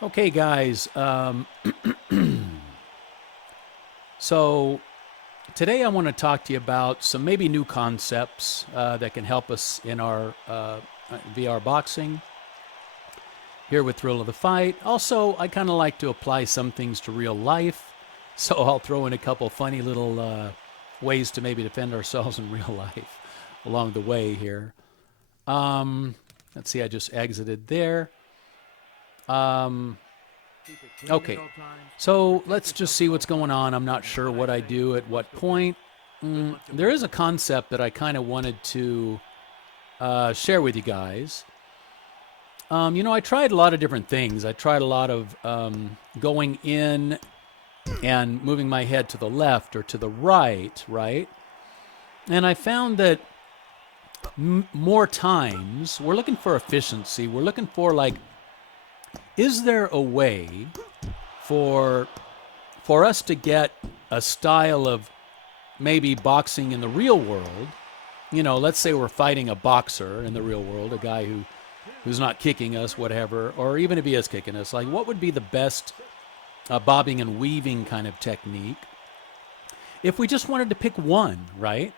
Okay, guys. So today I want to talk to you about some maybe new concepts that can help us in our VR boxing here with Thrill of the Fight. Also, I kind of like to apply some things to real life, so I'll throw in a couple funny little ways to maybe defend ourselves in real life along the way here. Let's see, I just exited there. Okay, so let's just see what's going on. I'm not sure what I do at what point. There is a concept that I kind of wanted to share with you guys. I tried a lot of different things. I tried a lot of going in and moving my head to the left or to the right, right? And I found that more times we're looking for efficiency. We're looking for, like, is there a way for us to get a style of maybe boxing in the real world? Let's say we're fighting a boxer in the real world, a guy who's not kicking us, whatever, or even if he is kicking us, like, what would be the best bobbing and weaving kind of technique if we just wanted to pick one, right?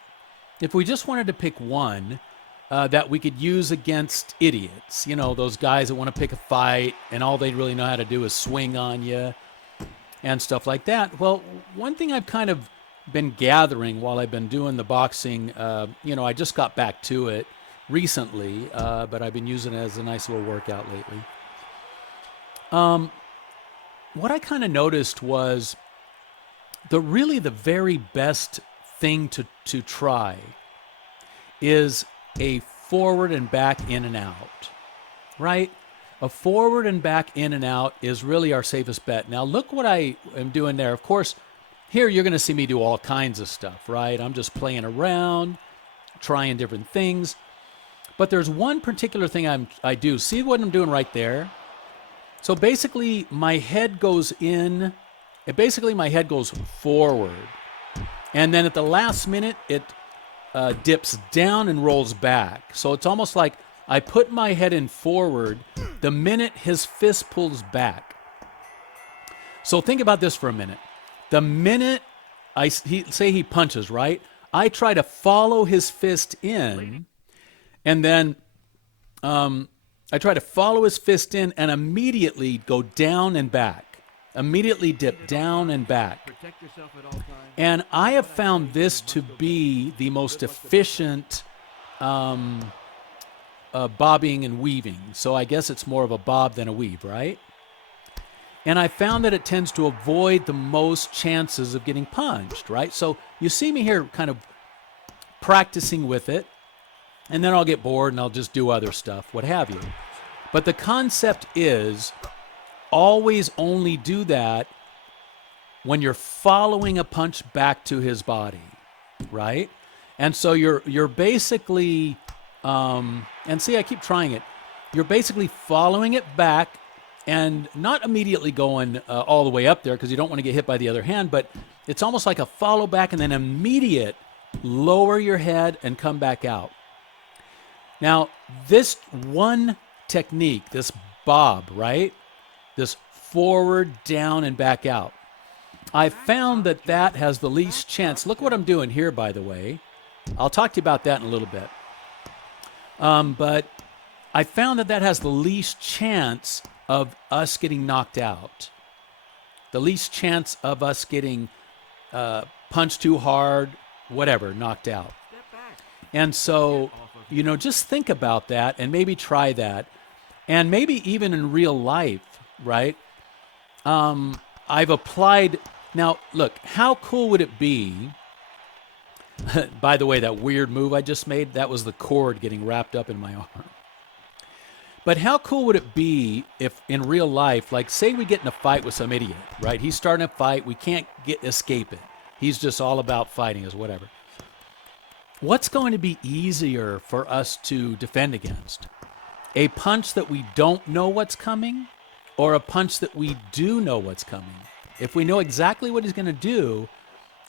If we just wanted to pick one that we could use against idiots, those guys that want to pick a fight and all they really know how to do is swing on you and stuff like that. Well, one thing I've kind of been gathering while I've been doing the boxing, I just got back to it recently, but I've been using it as a nice little workout lately. What I kind of noticed was the very best thing to try is a forward and back in and out, right? A forward and back in and out is really our safest bet. Now, look what I am doing there. Of course, here you're going to see me do all kinds of stuff, right? I'm just playing around, trying different things. But there's one particular thing I do. See what I'm doing right there? So basically, my head goes in. My head goes forward. And then at the last minute, it dips down and rolls back. So it's almost like I put my head in forward the minute his fist pulls back. So think about this for a minute. The minute he punches, right? I try to follow his fist in, and then I try to follow his fist in and immediately go down and back. Immediately dip down and back. And I have found this to be the most efficient bobbing and weaving. So I guess it's more of a bob than a weave, right? And I found that it tends to avoid the most chances of getting punched, right? So you see me here kind of practicing with it, and then I'll get bored and I'll just do other stuff, what have you. But the concept is always only do that when you're following a punch back to his body, right? And so you're basically, and see, I keep trying it. You're basically following it back and not immediately going all the way up there because you don't want to get hit by the other hand, but it's almost like a follow back and then immediate lower your head and come back out. Now, this one technique, this bob, right? This forward, down, and back out. I found that has the least chance. Look what I'm doing here, by the way. I'll talk to you about that in a little bit. But I found that has the least chance of us getting knocked out. The least chance of us getting punched too hard, whatever, knocked out. And so, just think about that and maybe try that. And maybe even in real life, right? I've applied. Now, look, how cool would it be? By the way, that weird move I just made, that was the cord getting wrapped up in my arm. But how cool would it be if in real life, like, say we get in a fight with some idiot, right? He's starting a fight. We can't escape it. He's just all about fighting us, whatever. What's going to be easier for us to defend against? A punch that we don't know what's coming, or a punch that we do know what's coming? If we know exactly what he's going to do,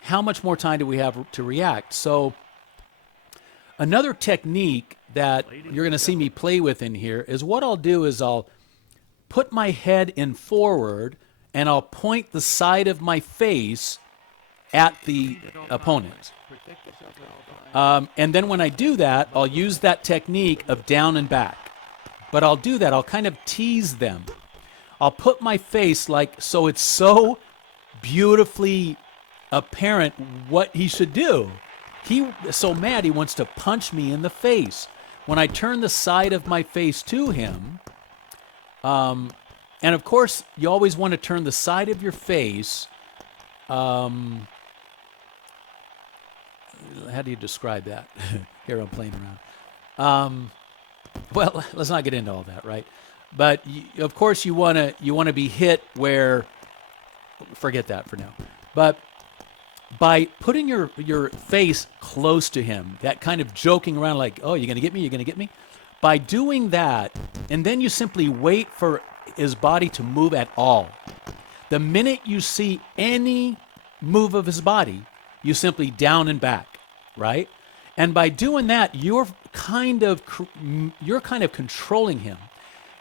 how much more time do we have to react? So another technique that you're going to see me play with in here is what I'll do is I'll put my head in forward, and I'll point the side of my face at the opponent. And then when I do that, I'll use that technique of down and back. But I'll do that. I'll kind of tease them. I'll put my face so it's so beautifully apparent what he should do. He's so mad he wants to punch me in the face. When I turn the side of my face to him, and of course, you always want to turn the side of your face. How do you describe that? Here I'm playing around. Well, let's not get into all that, right? But of course, you want to be hit where. Forget that for now. But by putting your face close to him, that kind of joking around like, oh, you're going to get me, you're going to get me. By doing that, and then you simply wait for his body to move at all. The minute you see any move of his body, you simply down and back, right? And by doing that, you're kind of controlling him.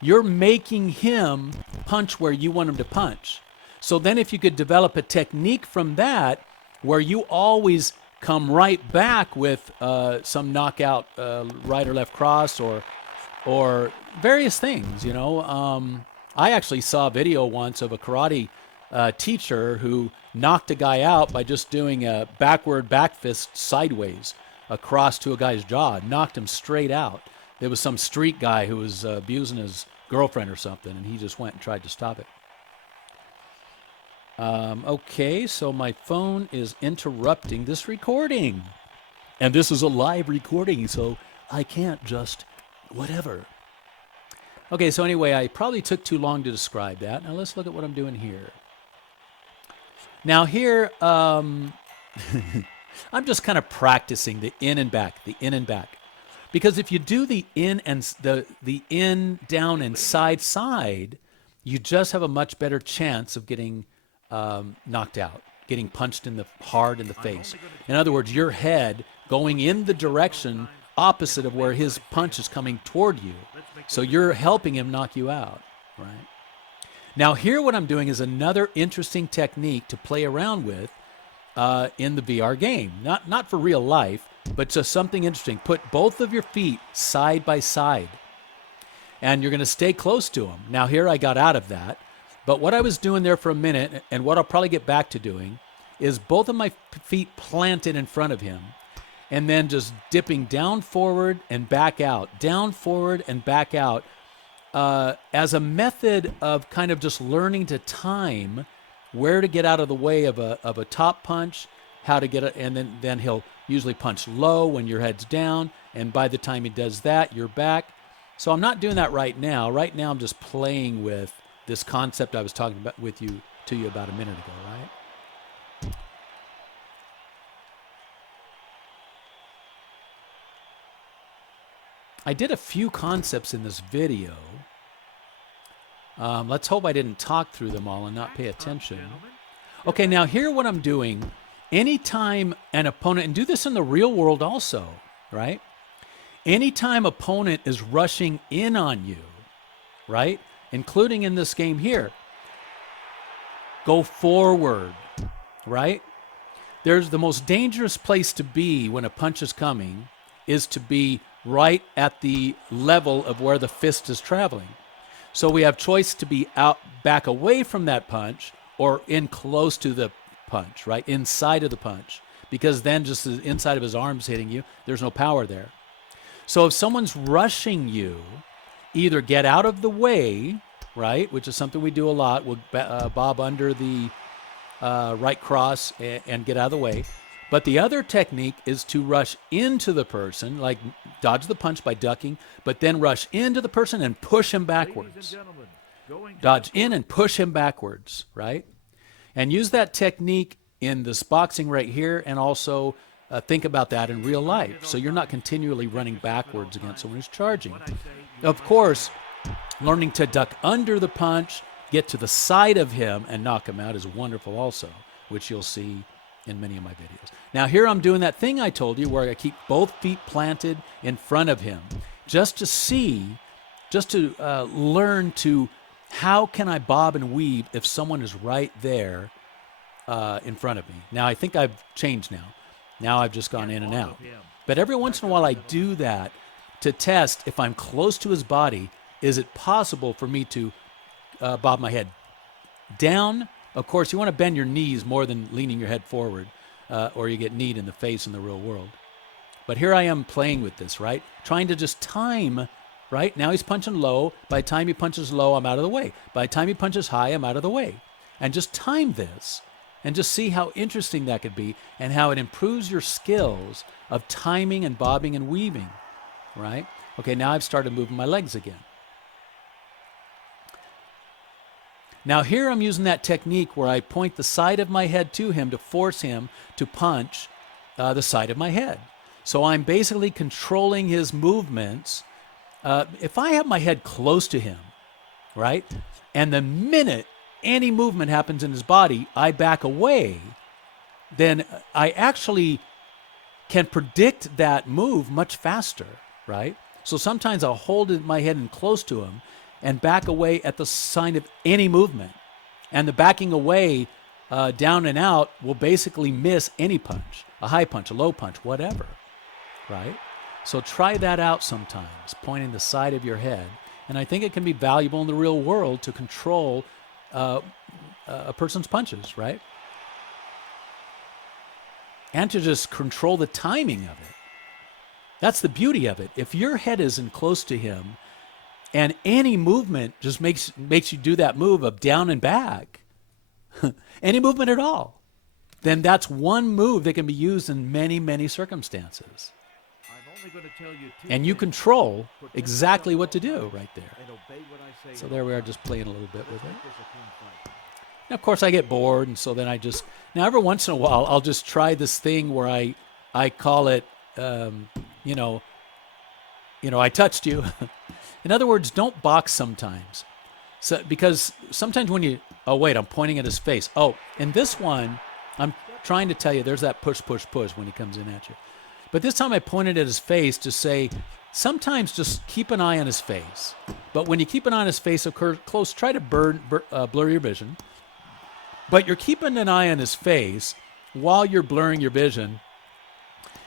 You're making him punch where you want him to punch. So then if you could develop a technique from that where you always come right back with some knockout right or left cross or various things, I actually saw a video once of a karate teacher who knocked a guy out by just doing a backward back fist sideways across to a guy's jaw, knocked him straight out. There was some street guy who was abusing his girlfriend or something, and he just went and tried to stop it. Okay, so my phone is interrupting this recording. And this is a live recording, so I can't just whatever. Okay, so anyway, I probably took too long to describe that. Now let's look at what I'm doing here. Now here, I'm just kind of practicing the in and back, Because if you do the in and the in, down, and side, you just have a much better chance of getting knocked out, getting punched hard in the face. In other words, your head going in the direction opposite of where his punch is coming toward you. So you're helping him knock you out, right? Now here what I'm doing is another interesting technique to play around with in the VR game. Not for real life, but just something interesting. Put both of your feet side by side. And you're going to stay close to him. Now here I got out of that. But what I was doing there for a minute, and what I'll probably get back to doing, is both of my feet planted in front of him, and then just dipping down, forward, and back out, down, forward, and back out, as a method of kind of just learning to time where to get out of the way of a top punch, how to get it, and then he'll usually punch low when your head's down, and by the time he does that, you're back. So I'm not doing that right now. Right now I'm just playing with this concept I was talking about to you about a minute ago, right? I did a few concepts in this video. Let's hope I didn't talk through them all and not pay attention. Okay, now here what I'm doing. Anytime an opponent, and do this in the real world also, right? Anytime opponent is rushing in on you, right? Including in this game here, go forward, right? There's the most dangerous place to be when a punch is coming is to be right at the level of where the fist is traveling. So we have choice to be back away from that punch or in close to the punch, right? Inside of the punch. Because then just the inside of his arms hitting you, there's no power there. So if someone's rushing you, either get out of the way, right, which is something we do a lot. We'll bob under the right cross and get out of the way. But the other technique is to rush into the person, like dodge the punch by ducking, but then rush into the person and push him backwards. Dodge in and push him backwards, right? And use that technique in this boxing right here, and also think about that in real life. So you're not continually running backwards against someone who's charging. Of course, learning to duck under the punch, get to the side of him, and knock him out is wonderful also, which you'll see in many of my videos. Now here I'm doing that thing I told you where I keep both feet planted in front of him, just to learn to How can I bob and weave if someone is right there in front of me? Now, I think I've changed now. Now I've just gone in and out. But every once in a while I do that to test if I'm close to his body, is it possible for me to bob my head down? Of course, you want to bend your knees more than leaning your head forward, or you get kneed in the face in the real world. But here I am playing with this, right? Trying to just time, right? Now he's punching low. By the time he punches low, I'm out of the way. By the time he punches high, I'm out of the way. And just time this and just see how interesting that could be and how it improves your skills of timing and bobbing and weaving, right? Okay, now I've started moving my legs again. Now here I'm using that technique where I point the side of my head to him to force him to punch the side of my head. So I'm basically controlling his movements. If I have my head close to him, right, and the minute any movement happens in his body, I back away, then I actually can predict that move much faster, right? So sometimes I'll hold my head in close to him and back away at the sign of any movement. And the backing away down and out will basically miss any punch, a high punch, a low punch, whatever, right? So try that out sometimes, pointing the side of your head. And I think it can be valuable in the real world to control a person's punches, right? And to just control the timing of it. That's the beauty of it. If your head isn't close to him, and any movement just makes you do that move of down and back, any movement at all, then that's one move that can be used in many, many circumstances. And you control exactly what to do right there. So there we are, just playing a little bit with it. Now, of course, I get bored, and so then now every once in a while, I'll just try this thing where I call it, I touched you. In other words, don't box sometimes. So, because sometimes when I'm pointing at his face. Oh, in this one, I'm trying to tell you, there's that push, push, push when he comes in at you. But this time I pointed at his face to say, sometimes just keep an eye on his face. But when you keep an eye on his face close, try to blur your vision. But you're keeping an eye on his face while you're blurring your vision.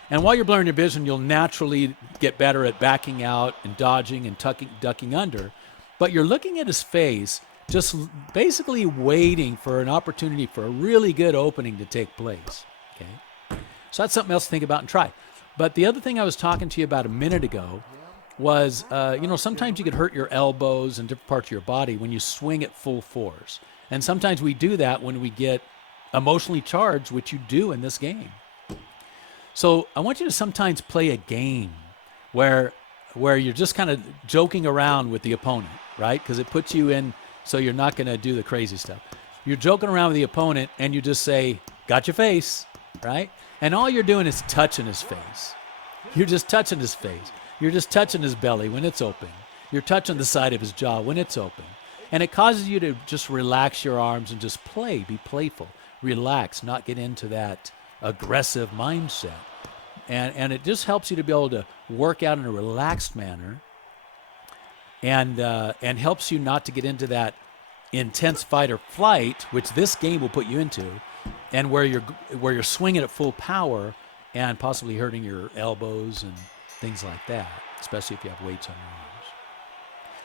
And while you're blurring your vision, you'll naturally get better at backing out and dodging and ducking under. But you're looking at his face, just basically waiting for an opportunity for a really good opening to take place. Okay, so that's something else to think about and try. But the other thing I was talking to you about a minute ago was, sometimes you could hurt your elbows and different parts of your body when you swing at full force. And sometimes we do that when we get emotionally charged, which you do in this game. So I want you to sometimes play a game where you're just kind of joking around with the opponent, right? Because it puts you in, so you're not going to do the crazy stuff. You're joking around with the opponent, and you just say, got your face, right? And all you're doing is touching his face. You're just touching his face. You're just touching his belly when it's open. You're touching the side of his jaw when it's open. And it causes you to just relax your arms and just play, be playful, relax, not get into that aggressive mindset. And it just helps you to be able to work out in a relaxed manner and helps you not to get into that intense fight or flight, which this game will put you into, and where you're swinging at full power and possibly hurting your elbows and things like that, especially if you have weights on your arms.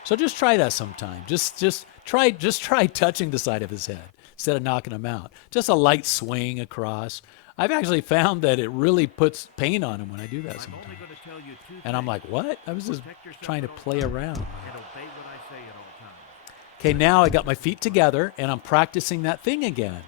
So just try that sometime. Just try touching the side of his head instead of knocking him out. Just a light swing across. I've actually found that it really puts pain on him when I do that sometimes. And I'm like, what? I was just trying to play around. Okay, now I got my feet together, and I'm practicing that thing again.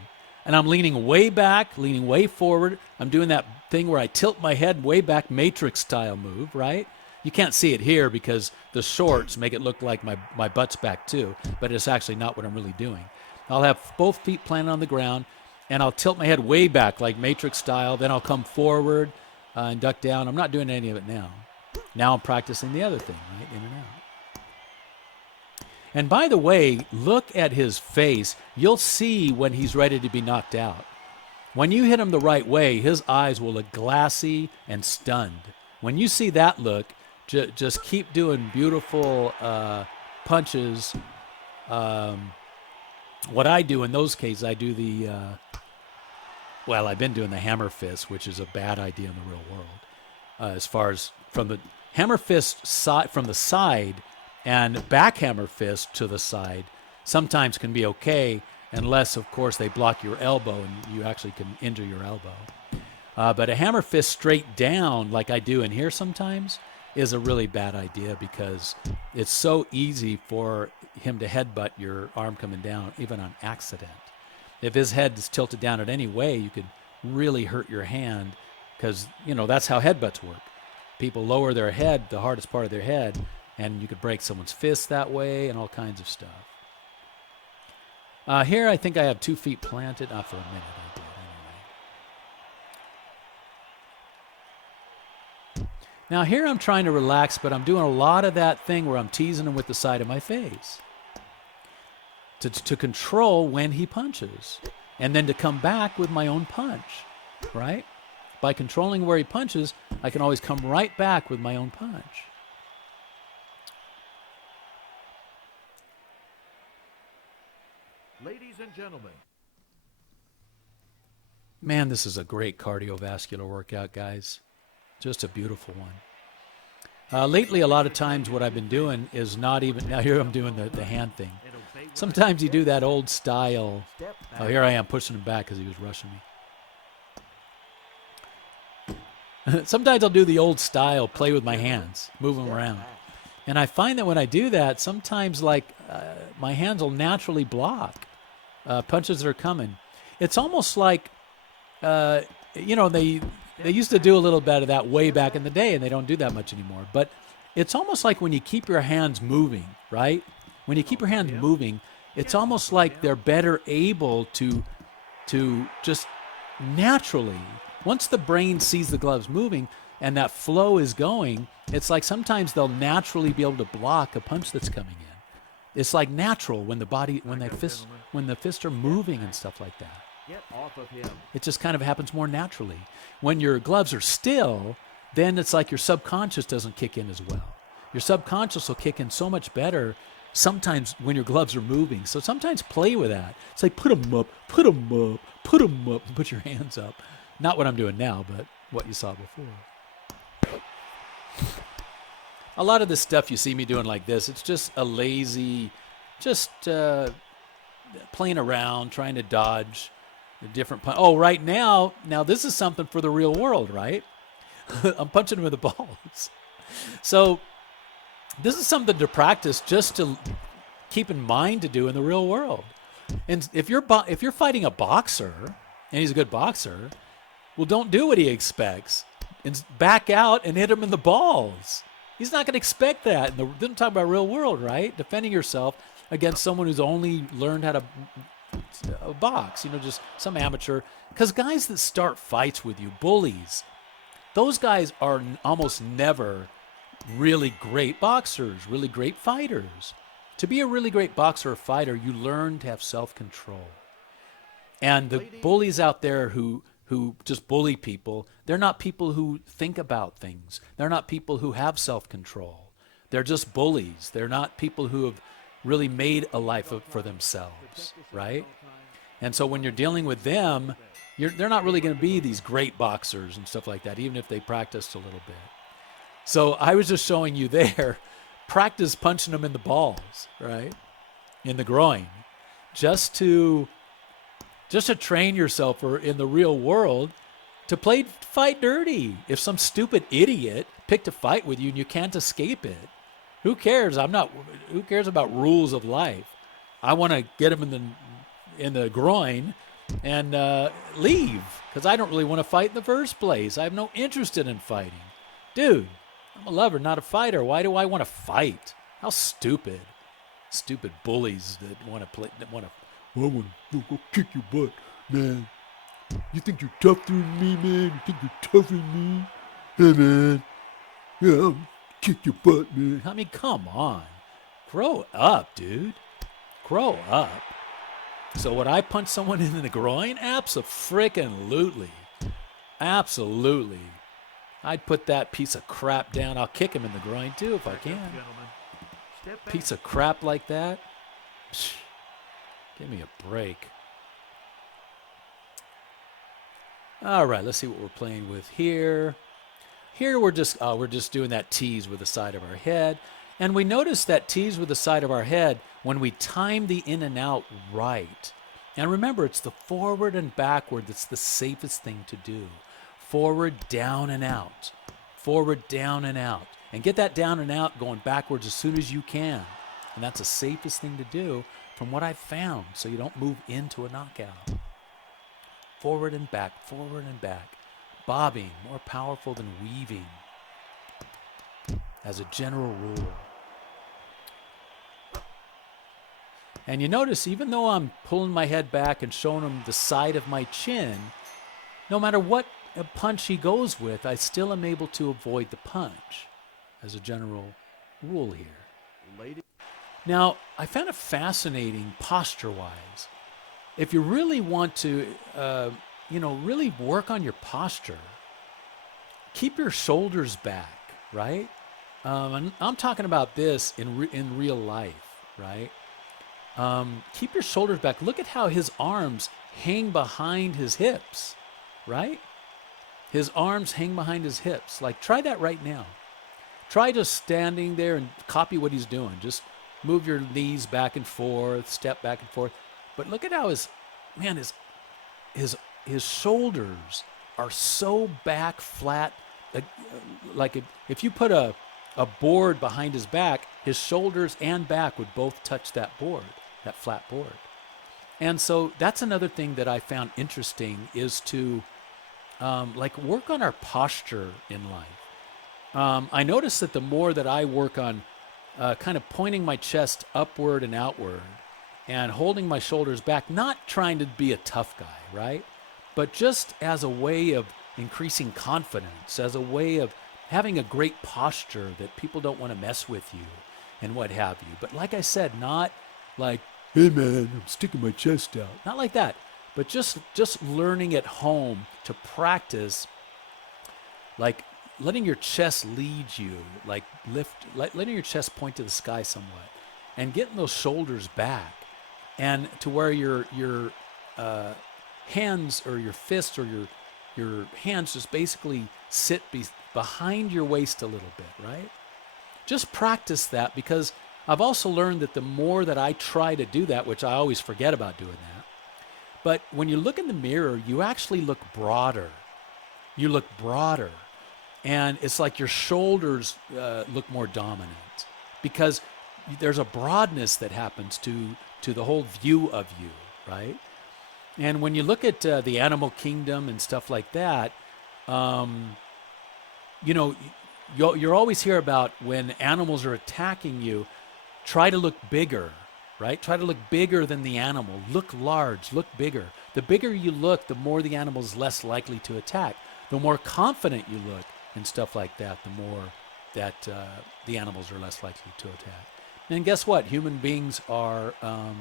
And I'm leaning way back, leaning way forward. I'm doing that thing where I tilt my head way back, Matrix-style move, right? You can't see it here because the shorts make it look like my butt's back too, but it's actually not what I'm really doing. I'll have both feet planted on the ground, and I'll tilt my head way back like Matrix style. Then I'll come forward and duck down. I'm not doing any of it now. Now I'm practicing the other thing, right? In and out. And by the way, look at his face. You'll see when he's ready to be knocked out. When you hit him the right way, his eyes will look glassy and stunned. When you see that look, just keep doing beautiful punches What I do in those cases, I do the well, I've been doing the hammer fist, which is a bad idea in the real world. As far as from the hammer fist side, from the side, and back hammer fist to the side, sometimes can be okay, unless, of course, they block your elbow and you actually can injure your elbow. But a hammer fist straight down, like I do in here sometimes, is a really bad idea because it's so easy for him to headbutt your arm coming down, even on accident. If his head is tilted down in any way, you could really hurt your hand because, that's how headbutts work. People lower their head, the hardest part of their head, and you could break someone's fist that way and all kinds of stuff. Here, I think I have 2 feet planted. For a minute I did anyway. Now here I'm trying to relax, but I'm doing a lot of that thing where I'm teasing him with the side of my face to control when he punches, and then to come back with my own punch, right? By controlling where he punches, I can always come right back with my own punch. Ladies and gentlemen. Man, this is a great cardiovascular workout, guys. Just a beautiful one. Lately, a lot of times what I've been doing is not even... Now here I'm doing the hand thing. Sometimes you do that old style... Oh, here I am pushing him back because he was rushing me. Sometimes I'll do the old style, play with my hands, move them around. And I find that when I do that, sometimes my hands will naturally block punches that are coming. It's almost like, they used to do a little bit of that way back in the day, and they don't do that much anymore. But it's almost like when you keep your hands moving, right? When you keep your hands moving, it's almost like they're better able to just naturally, once the brain sees the gloves moving and that flow is going, it's like sometimes they'll naturally be able to block a punch that's coming in. It's like natural when the fists are moving and stuff like that. Get off of him. It just kind of happens more naturally. When your gloves are still, then it's like your subconscious doesn't kick in as well. Your subconscious will kick in so much better sometimes when your gloves are moving. So sometimes play with that. It's like put them up, put them up, put them up, and put your hands up. Not what I'm doing now, but what you saw before. A lot of this stuff you see me doing like this, it's just a lazy, just playing around, trying to dodge the different punch. Oh, right now this is something for the real world, right? I'm punching him with the balls. So this is something to practice just to keep in mind to do in the real world. And if you're fighting a boxer, and he's a good boxer, well, don't do what he expects and back out and hit him in the balls. He's not going to expect that. Then talk about real world, right? Defending yourself against someone who's only learned how to box, just some amateur. Because guys that start fights with you, bullies, those guys are almost never really great boxers, really great fighters. To be a really great boxer or fighter, you learn to have self-control. And the bullies out there who just bully people, they're not people who think about things. They're not people who have self-control. They're just bullies. They're not people who have really made a life for themselves, right? And so when you're dealing with them, they're not really going to be these great boxers and stuff like that, even if they practiced a little bit. So I was just showing you there, practice punching them in the balls, right? In the groin, just to train yourself in the real world to fight dirty. If some stupid idiot picked a fight with you and you can't escape it, who cares? Who cares about rules of life? I want to get him in the groin and leave because I don't really want to fight in the first place. I have no interest in fighting. Dude, I'm a lover, not a fighter. Why do I want to fight? How stupid. Stupid bullies that want to play, that want to, I want to go kick your butt, man. You think you're tougher than me, man? You think you're tougher than me? Hey, man. Yeah, I'll kick your butt, man. I mean, come on. Grow up, dude. Grow up. So would I punch someone in the groin? Abso-frickin-lutely. Absolutely. I'd put that piece of crap down. I'll kick him in the groin, too, if I can. Piece of crap like that. Psh, give me a break. All right, let's see what we're playing with here. Here we're just doing that tease with the side of our head. And we notice that tease with the side of our head when we time the in and out right. And remember, it's the forward and backward that's the safest thing to do. Forward, down, and out. Forward, down, and out. And get that down and out going backwards as soon as you can. And that's the safest thing to do from what I've found, so you don't move into a knockout. Forward and back, forward and back. Bobbing, more powerful than weaving, as a general rule. And you notice, even though I'm pulling my head back and showing him the side of my chin, no matter what punch he goes with, I still am able to avoid the punch, as a general rule here. Lady. Now, I found it fascinating posture-wise. If you really want to, really work on your posture, keep your shoulders back, right? And I'm talking about this in real life, right? Keep your shoulders back. Look at how his arms hang behind his hips, right? His arms hang behind his hips. Like, try that right now. Try just standing there and copy what he's doing. Just move your knees back and forth, step back and forth. But look at how his shoulders are so back flat. Like if you put a board behind his back, his shoulders and back would both touch that board, that flat board. And so that's another thing that I found interesting is to work on our posture in life. I notice that the more that I work on kind of pointing my chest upward and outward and holding my shoulders back, not trying to be a tough guy, right? But just as a way of increasing confidence, as a way of having a great posture that people don't want to mess with you and what have you. But like I said, not like, hey man, I'm sticking my chest out. Not like that, but just learning at home to practice, like letting your chest lead you, like letting your chest point to the sky somewhat and getting those shoulders back and to where your hands or your fists or your hands just basically sit behind your waist a little bit, right? Just practice that, because I've also learned that the more that I try to do that, which I always forget about doing that, but when you look in the mirror, you actually look broader. You look broader. And it's like your shoulders look more dominant because there's a broadness that happens to the whole view of you, right? And when you look at the animal kingdom and stuff like that, you'll always hear about when animals are attacking you, try to look bigger, right? Try to look bigger than the animal. Look large, look bigger. The bigger you look, the more the animal is less likely to attack. The more confident you look and stuff like that, the more that the animals are less likely to attack. And guess what? Human beings are... am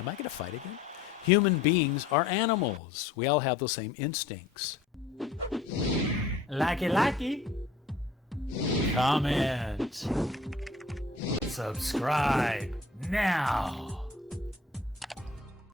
I going to fight again? Human beings are animals. We all have those same instincts. Likey. Comment. Subscribe now.